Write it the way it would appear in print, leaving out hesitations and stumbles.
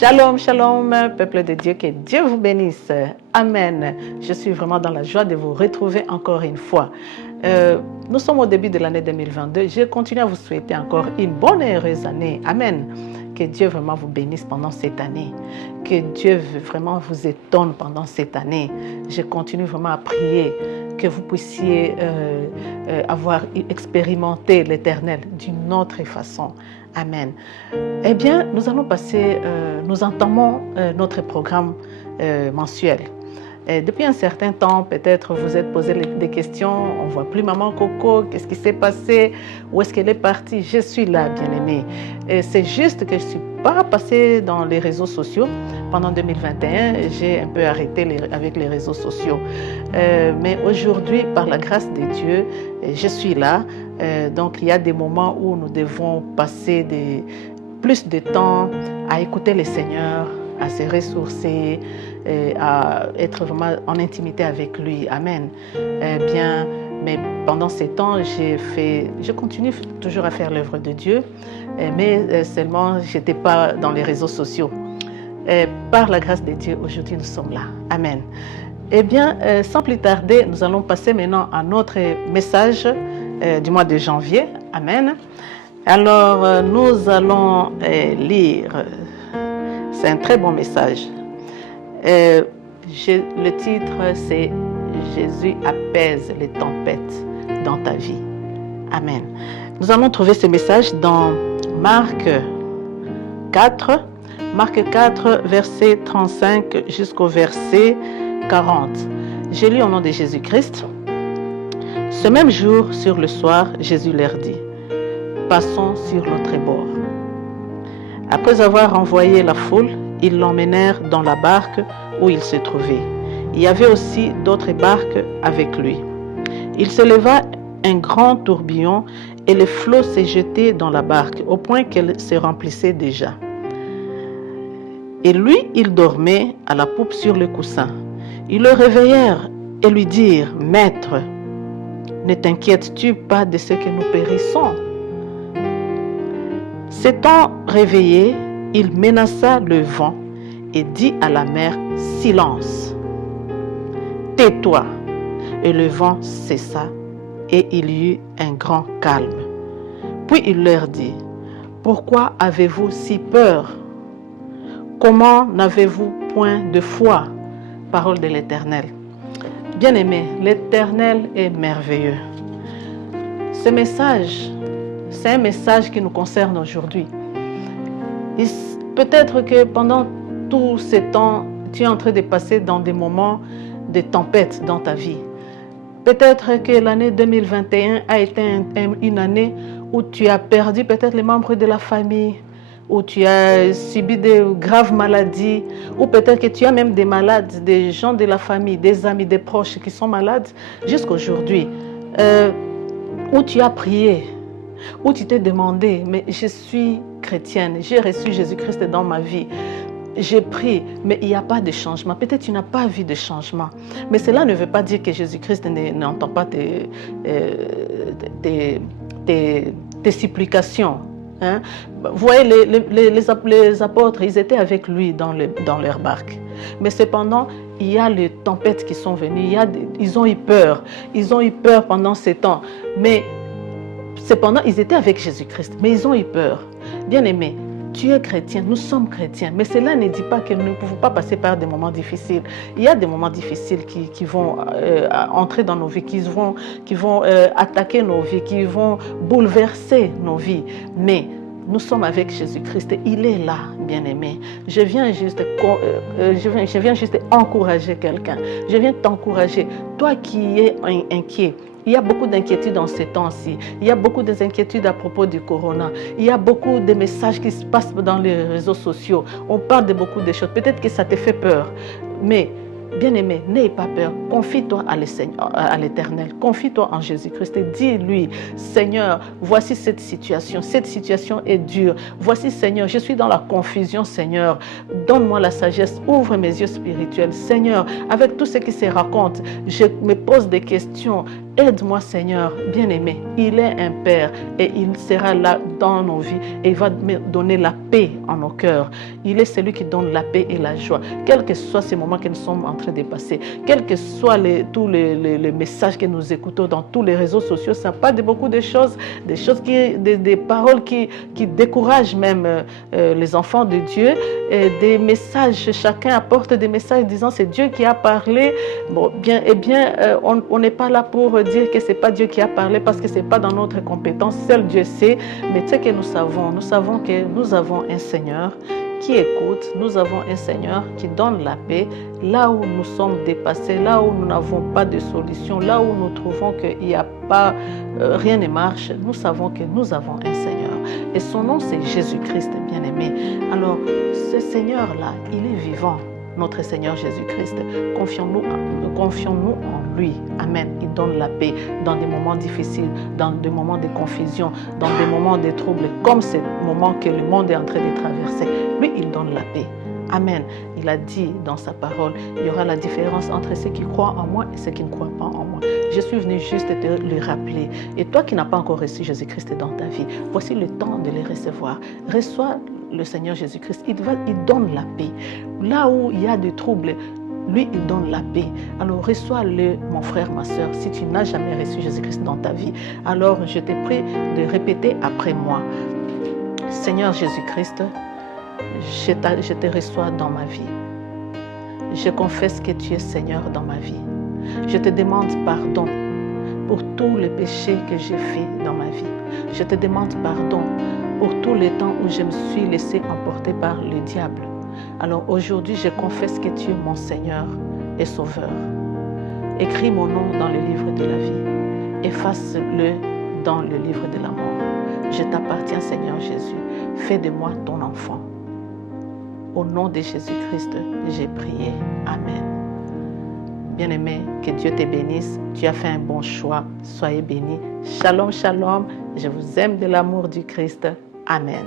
Shalom, shalom, peuple de Dieu, que Dieu vous bénisse. Amen. Je suis vraiment dans la joie de vous retrouver encore une fois. Nous sommes au début de l'année 2022. Je continue à vous souhaiter encore une bonne et heureuse année. Amen. Que Dieu vraiment vous bénisse pendant cette année. Que Dieu vraiment vous étonne pendant cette année. Je continue vraiment à prier que vous puissiez avoir expérimenté l'Éternel d'une autre façon. Amen. Eh bien, nous allons passer, nous entamons notre programme mensuel. Et depuis un certain temps, peut-être vous êtes posé des questions, on ne voit plus maman Coco, qu'est-ce qui s'est passé, où est-ce qu'elle est partie? Je suis là, bien-aimée. C'est juste que je ne suis pas passée dans les réseaux sociaux. Pendant 2021, j'ai un peu arrêté avec les réseaux sociaux. Mais aujourd'hui, par la grâce de Dieu, je suis là. Donc, il y a des moments où nous devons passer plus de temps à écouter le Seigneur, à se ressourcer, à être vraiment en intimité avec lui. Amen. Mais pendant ces temps, je continue toujours à faire l'œuvre de Dieu, mais seulement je n'étais pas dans les réseaux sociaux. Par la grâce de Dieu, aujourd'hui nous sommes là. Amen. Eh bien, sans plus tarder, nous allons passer maintenant à notre message du mois de janvier. Amen. Alors, nous allons lire. C'est un très bon message. Le titre, c'est « Jésus apaise les tempêtes dans ta vie ». Amen. Nous allons trouver ce message dans Marc 4, verset 35 jusqu'au verset 40. Je lis au nom de Jésus-Christ. Ce même jour, sur le soir, Jésus leur dit « Passons sur l'autre bord ». Après avoir envoyé la foule, ils l'emmenèrent dans la barque où il se trouvait. Il y avait aussi d'autres barques avec lui. Il se leva un grand tourbillon et les flots se jetaient dans la barque au point qu'elle se remplissait déjà. Et lui, il dormait à la poupe sur le coussin. Ils le réveillèrent et lui dirent « Maître, ne t'inquiètes-tu pas de ce que nous périssons ?» S'étant réveillé, il menaça le vent et dit à la mer « Silence, tais-toi !» Et le vent cessa et il y eut un grand calme. Puis il leur dit « Pourquoi avez-vous si peur? Comment n'avez-vous point de foi ?» Parole de l'Éternel. Bien-aimés, l'Éternel est merveilleux. Ce message, c'est un message qui nous concerne aujourd'hui. Peut-être que pendant tout ce temps, tu es en train de passer dans des moments de tempête dans ta vie. Peut-être que l'année 2021 a été une année où tu as perdu peut-être les membres de la famille, où tu as subi de graves maladies, ou peut-être que tu as même des malades, des gens de la famille, des amis, des proches qui sont malades jusqu'à aujourd'hui, où tu as prié, où tu t'es demandé, mais je suis chrétienne, j'ai reçu Jésus-Christ dans ma vie, j'ai prié, mais il n'y a pas de changement. Peut-être tu n'as pas vu de changement, mais cela ne veut pas dire que Jésus-Christ n'entend pas tes supplications. Hein? Vous voyez, les apôtres, ils étaient avec lui dans leur barque. Mais cependant, il y a les tempêtes qui sont venues, ils ont eu peur pendant ces temps. Mais cependant, ils étaient avec Jésus-Christ, mais ils ont eu peur. Bien-aimés, tu es chrétien, nous sommes chrétiens, mais cela ne dit pas que nous ne pouvons pas passer par des moments difficiles. Il y a des moments difficiles qui vont entrer dans nos vies, qui vont attaquer nos vies, qui vont bouleverser nos vies. Mais nous sommes avec Jésus-Christ, il est là, bien-aimé. Je viens juste encourager quelqu'un. Je viens t'encourager. Toi qui es inquiet, il y a beaucoup d'inquiétudes en ces temps-ci. Il y a beaucoup d'inquiétudes à propos du corona. Il y a beaucoup de messages qui se passent dans les réseaux sociaux. On parle de beaucoup de choses. Peut-être que ça te fait peur. Mais, bien-aimé, n'aie pas peur. Confie-toi à l'Éternel. Confie-toi en Jésus-Christ et dis-lui, Seigneur, voici cette situation. Cette situation est dure. Voici, Seigneur, je suis dans la confusion, Seigneur. Donne-moi la sagesse. Ouvre mes yeux spirituels. Seigneur, avec tout ce qui se raconte, je me pose des questions. Aide-moi, Seigneur, bien-aimé. Il est un Père et il sera là dans nos vies et il va donner la paix en nos cœurs. Il est celui qui donne la paix et la joie. Quels que soient ces moments que nous sommes en train de passer, quels que soient tous les messages que nous écoutons dans tous les réseaux sociaux, ça parle de beaucoup de choses, des paroles qui découragent même les enfants de Dieu, et des messages, chacun apporte des messages disant c'est Dieu qui a parlé. Bon, on n'est pas là pour dire que ce n'est pas Dieu qui a parlé parce que ce n'est pas dans notre compétence, seul Dieu sait, mais tu sais que nous savons que nous avons un Seigneur qui écoute, nous avons un Seigneur qui donne la paix là où nous sommes dépassés, là où nous n'avons pas de solution, là où nous trouvons qu'il n'y a pas, rien ne marche, nous savons que nous avons un Seigneur et son nom c'est Jésus-Christ, bien-aimé. Alors ce Seigneur-là, il est vivant. Notre Seigneur Jésus-Christ, confions-nous en lui. Amen. Il donne la paix dans des moments difficiles, dans des moments de confusion, dans des moments de troubles, comme ce moment que le monde est en train de traverser. Lui, il donne la paix. Amen. Il a dit dans sa parole, il y aura la différence entre ceux qui croient en moi et ceux qui ne croient pas en moi. Je suis venu juste te le rappeler. Et toi qui n'as pas encore reçu Jésus-Christ dans ta vie, voici le temps de le recevoir. Reçois le Seigneur Jésus-Christ. Il donne la paix. Là où il y a des troubles, lui, il donne la paix. Alors, reçois-le, mon frère, ma soeur. Si tu n'as jamais reçu Jésus-Christ dans ta vie, alors je te prie de répéter après moi. Seigneur Jésus-Christ, je te reçois dans ma vie. Je confesse que tu es Seigneur dans ma vie. Je te demande pardon pour tous les péchés que j'ai faits dans ma vie. Je te demande pardon pour tous les temps où je me suis laissé emporter par le diable. Alors aujourd'hui, je confesse que tu es mon Seigneur et Sauveur. Écris mon nom dans le livre de la vie. Efface-le dans le livre de la mort. Je t'appartiens, Seigneur Jésus. Fais de moi ton enfant. Au nom de Jésus-Christ, j'ai prié. Amen. Bien-aimé, que Dieu te bénisse. Tu as fait un bon choix. Soyez bénis. Shalom, shalom. Je vous aime de l'amour du Christ. Amen.